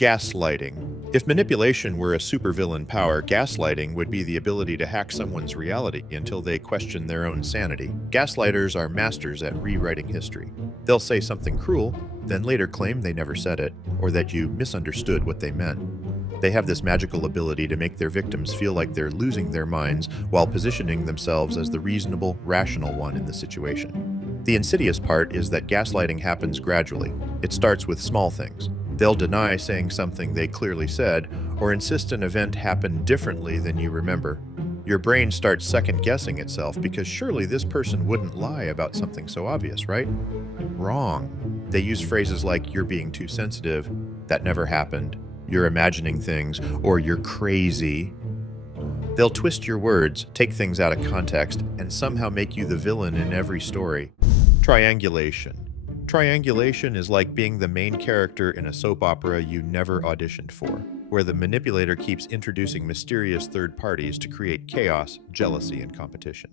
Gaslighting. If manipulation were a supervillain power, gaslighting would be the ability to hack someone's reality until they question their own sanity. Gaslighters are masters at rewriting history. They'll say something cruel, then later claim they never said it, or that you misunderstood what they meant. They have this magical ability to make their victims feel like they're losing their minds while positioning themselves as the reasonable, rational one in the situation. The insidious part is that gaslighting happens gradually. It starts with small things. They'll deny saying something they clearly said, or insist an event happened differently than you remember. Your brain starts second-guessing itself because surely this person wouldn't lie about something so obvious, right? Wrong. They use phrases like, "you're being too sensitive," "that never happened," "you're imagining things," or "you're crazy." They'll twist your words, take things out of context, and somehow make you the villain in every story. Triangulation. Triangulation is like being the main character in a soap opera you never auditioned for, where the manipulator keeps introducing mysterious third parties to create chaos, jealousy, and competition.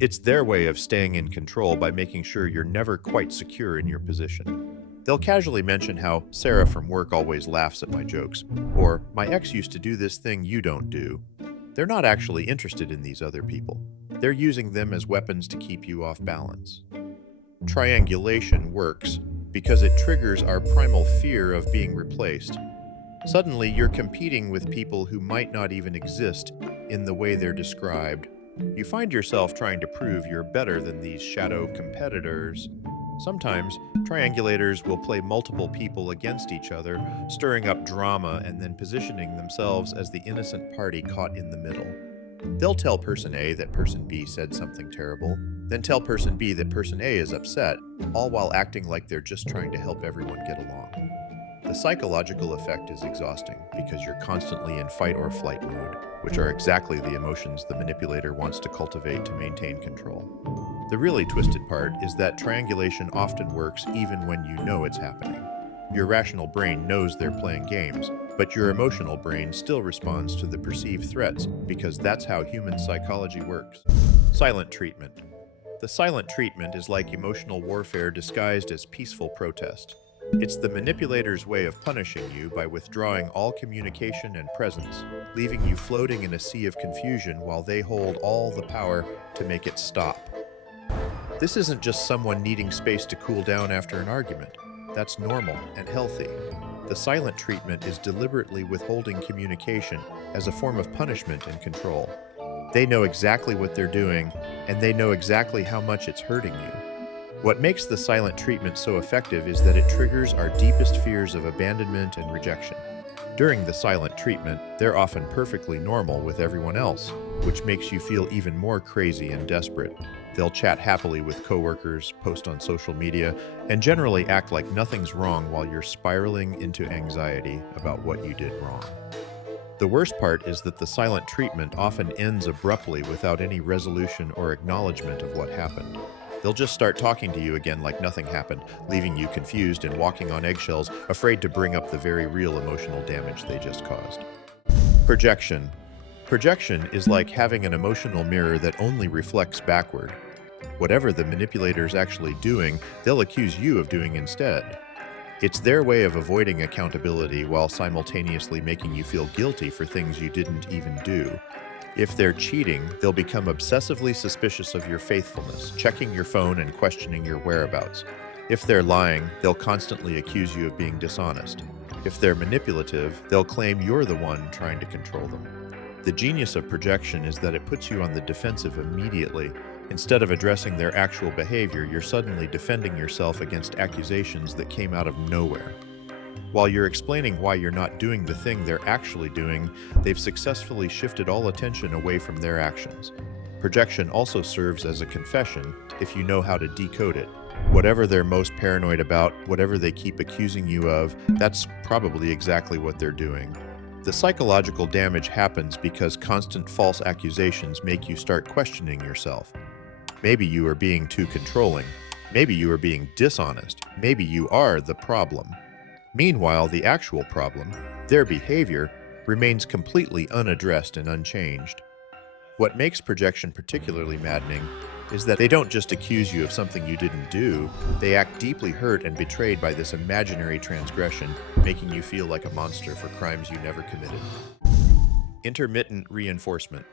It's their way of staying in control by making sure you're never quite secure in your position. They'll casually mention how Sarah from work always laughs at my jokes, or "my ex used to do this thing you don't do." They're not actually interested in these other people. They're using them as weapons to keep you off balance. Triangulation works because it triggers our primal fear of being replaced. Suddenly, you're competing with people who might not even exist in the way they're described. You find yourself trying to prove you're better than these shadow competitors. Sometimes, triangulators will play multiple people against each other, stirring up drama and then positioning themselves as the innocent party caught in the middle. They'll tell person A that person B said something terrible, then tell person B that person A is upset, all while acting like they're just trying to help everyone get along. The psychological effect is exhausting because you're constantly in fight or flight mode, which are exactly the emotions the manipulator wants to cultivate to maintain control. The really twisted part is that triangulation often works even when you know it's happening. Your rational brain knows they're playing games, but your emotional brain still responds to the perceived threats because that's how human psychology works. Silent treatment. The silent treatment is like emotional warfare disguised as peaceful protest. It's the manipulator's way of punishing you by withdrawing all communication and presence, leaving you floating in a sea of confusion while they hold all the power to make it stop. This isn't just someone needing space to cool down after an argument. That's normal and healthy. The silent treatment is deliberately withholding communication as a form of punishment and control. They know exactly what they're doing, and they know exactly how much it's hurting you. What makes the silent treatment so effective is that it triggers our deepest fears of abandonment and rejection. During the silent treatment, they're often perfectly normal with everyone else, which makes you feel even more crazy and desperate. They'll chat happily with coworkers, post on social media, and generally act like nothing's wrong while you're spiraling into anxiety about what you did wrong. The worst part is that the silent treatment often ends abruptly without any resolution or acknowledgement of what happened. They'll just start talking to you again like nothing happened, leaving you confused and walking on eggshells, afraid to bring up the very real emotional damage they just caused. Projection. Projection is like having an emotional mirror that only reflects backward. Whatever the manipulator's actually doing, they'll accuse you of doing instead. It's their way of avoiding accountability while simultaneously making you feel guilty for things you didn't even do. If they're cheating, they'll become obsessively suspicious of your faithfulness, checking your phone and questioning your whereabouts. If they're lying, they'll constantly accuse you of being dishonest. If they're manipulative, they'll claim you're the one trying to control them. The genius of projection is that it puts you on the defensive immediately. Instead of addressing their actual behavior, you're suddenly defending yourself against accusations that came out of nowhere. While you're explaining why you're not doing the thing they're actually doing, they've successfully shifted all attention away from their actions. Projection also serves as a confession if you know how to decode it. Whatever they're most paranoid about, whatever they keep accusing you of, that's probably exactly what they're doing. The psychological damage happens because constant false accusations make you start questioning yourself. Maybe you are being too controlling. Maybe you are being dishonest. Maybe you are the problem. Meanwhile, the actual problem, their behavior, remains completely unaddressed and unchanged. What makes projection particularly maddening is that they don't just accuse you of something you didn't do, they act deeply hurt and betrayed by this imaginary transgression, making you feel like a monster for crimes you never committed. Intermittent reinforcement.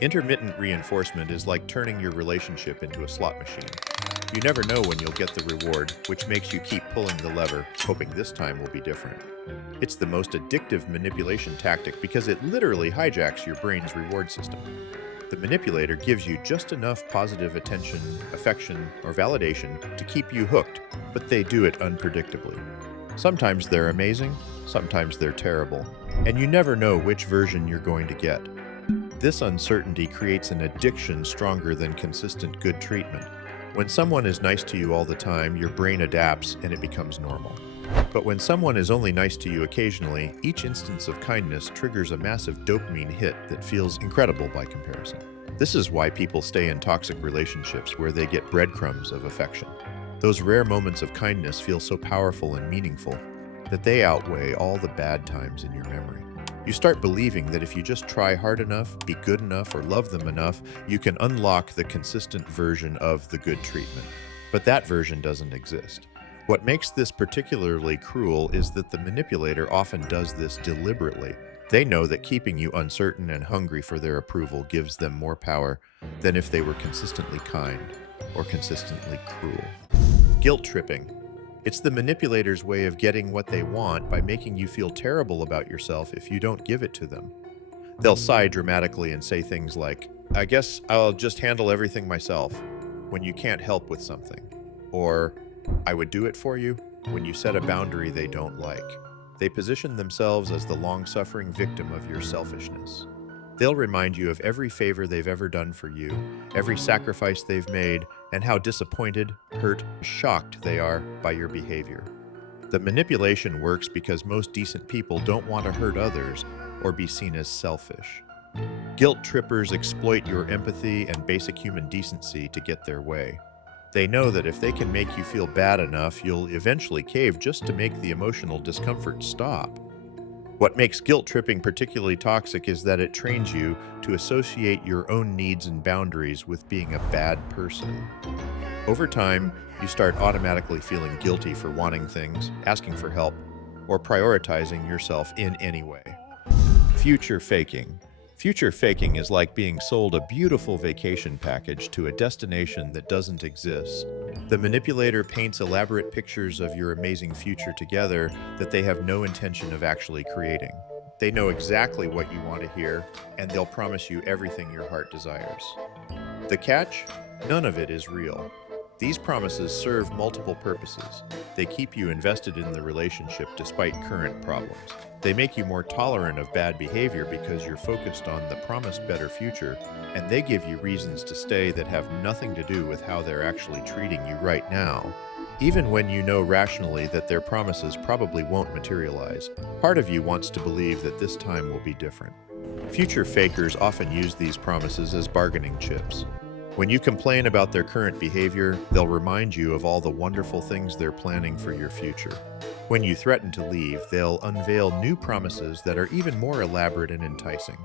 Intermittent reinforcement is like turning your relationship into a slot machine. You never know when you'll get the reward, which makes you keep pulling the lever, hoping this time will be different. It's the most addictive manipulation tactic because it literally hijacks your brain's reward system. The manipulator gives you just enough positive attention, affection, or validation to keep you hooked, but they do it unpredictably. Sometimes they're amazing, sometimes they're terrible, and you never know which version you're going to get. This uncertainty creates an addiction stronger than consistent good treatment. When someone is nice to you all the time, your brain adapts and it becomes normal. But when someone is only nice to you occasionally, each instance of kindness triggers a massive dopamine hit that feels incredible by comparison. This is why people stay in toxic relationships where they get breadcrumbs of affection. Those rare moments of kindness feel so powerful and meaningful that they outweigh all the bad times in your memory. You start believing that if you just try hard enough, be good enough, or love them enough, you can unlock the consistent version of the good treatment. But that version doesn't exist. What makes this particularly cruel is that the manipulator often does this deliberately. They know that keeping you uncertain and hungry for their approval gives them more power than if they were consistently kind or consistently cruel. Guilt tripping. It's the manipulator's way of getting what they want by making you feel terrible about yourself if you don't give it to them. They'll sigh dramatically and say things like, "I guess I'll just handle everything myself," when you can't help with something. Or, "I would do it for you," when you set a boundary they don't like. They position themselves as the long-suffering victim of your selfishness. They'll remind you of every favor they've ever done for you, every sacrifice they've made, and how disappointed, hurt, shocked they are by your behavior. The manipulation works because most decent people don't want to hurt others or be seen as selfish. Guilt trippers exploit your empathy and basic human decency to get their way. They know that if they can make you feel bad enough, you'll eventually cave just to make the emotional discomfort stop. What makes guilt tripping particularly toxic is that it trains you to associate your own needs and boundaries with being a bad person. Over time, you start automatically feeling guilty for wanting things, asking for help, or prioritizing yourself in any way. Future faking. Future faking is like being sold a beautiful vacation package to a destination that doesn't exist. The manipulator paints elaborate pictures of your amazing future together that they have no intention of actually creating. They know exactly what you want to hear, and they'll promise you everything your heart desires. The catch? None of it is real. These promises serve multiple purposes. They keep you invested in the relationship despite current problems. They make you more tolerant of bad behavior because you're focused on the promised better future, and they give you reasons to stay that have nothing to do with how they're actually treating you right now. Even when you know rationally that their promises probably won't materialize, part of you wants to believe that this time will be different. Future fakers often use these promises as bargaining chips. When you complain about their current behavior, they'll remind you of all the wonderful things they're planning for your future. When you threaten to leave, they'll unveil new promises that are even more elaborate and enticing.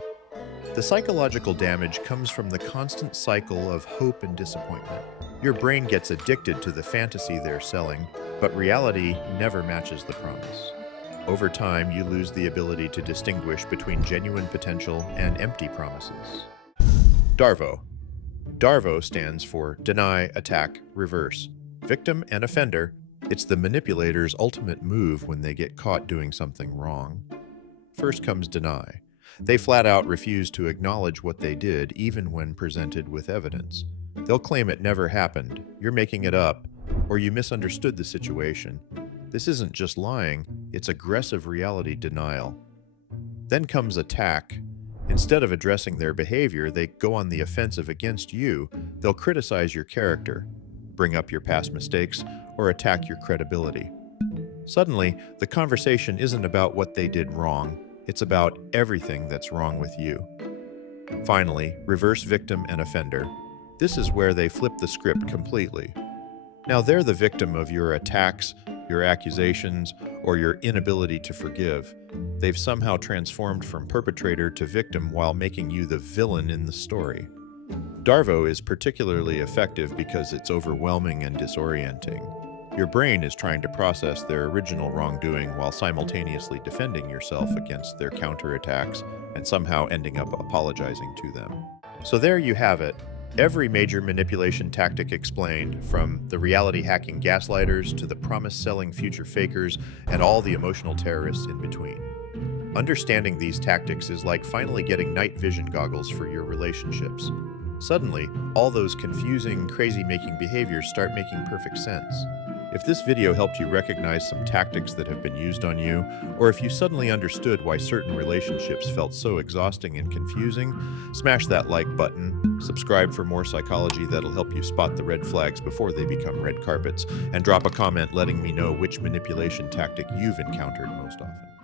The psychological damage comes from the constant cycle of hope and disappointment. Your brain gets addicted to the fantasy they're selling, but reality never matches the promise. Over time, you lose the ability to distinguish between genuine potential and empty promises. DARVO. DARVO stands for Deny, Attack, Reverse. Victim and offender, it's the manipulator's ultimate move when they get caught doing something wrong. First comes deny. They flat out refuse to acknowledge what they did, even when presented with evidence. They'll claim it never happened, you're making it up, or you misunderstood the situation. This isn't just lying, it's aggressive reality denial. Then comes attack. Instead of addressing their behavior, they go on the offensive against you. They'll criticize your character, bring up your past mistakes, or attack your credibility. Suddenly, the conversation isn't about what they did wrong, it's about everything that's wrong with you. Finally, reverse victim and offender. This is where they flip the script completely. Now they're the victim of your attacks, your accusations, or your inability to forgive. They've somehow transformed from perpetrator to victim while making you the villain in the story. DARVO is particularly effective because it's overwhelming and disorienting. Your brain is trying to process their original wrongdoing while simultaneously defending yourself against their counterattacks and somehow ending up apologizing to them. So there you have it. Every major manipulation tactic explained, from the reality-hacking gaslighters to the promise-selling future fakers and all the emotional terrorists in between. Understanding these tactics is like finally getting night vision goggles for your relationships. Suddenly, all those confusing, crazy-making behaviors start making perfect sense. If this video helped you recognize some tactics that have been used on you, or if you suddenly understood why certain relationships felt so exhausting and confusing, smash that like button, subscribe for more psychology that'll help you spot the red flags before they become red carpets, and drop a comment letting me know which manipulation tactic you've encountered most often.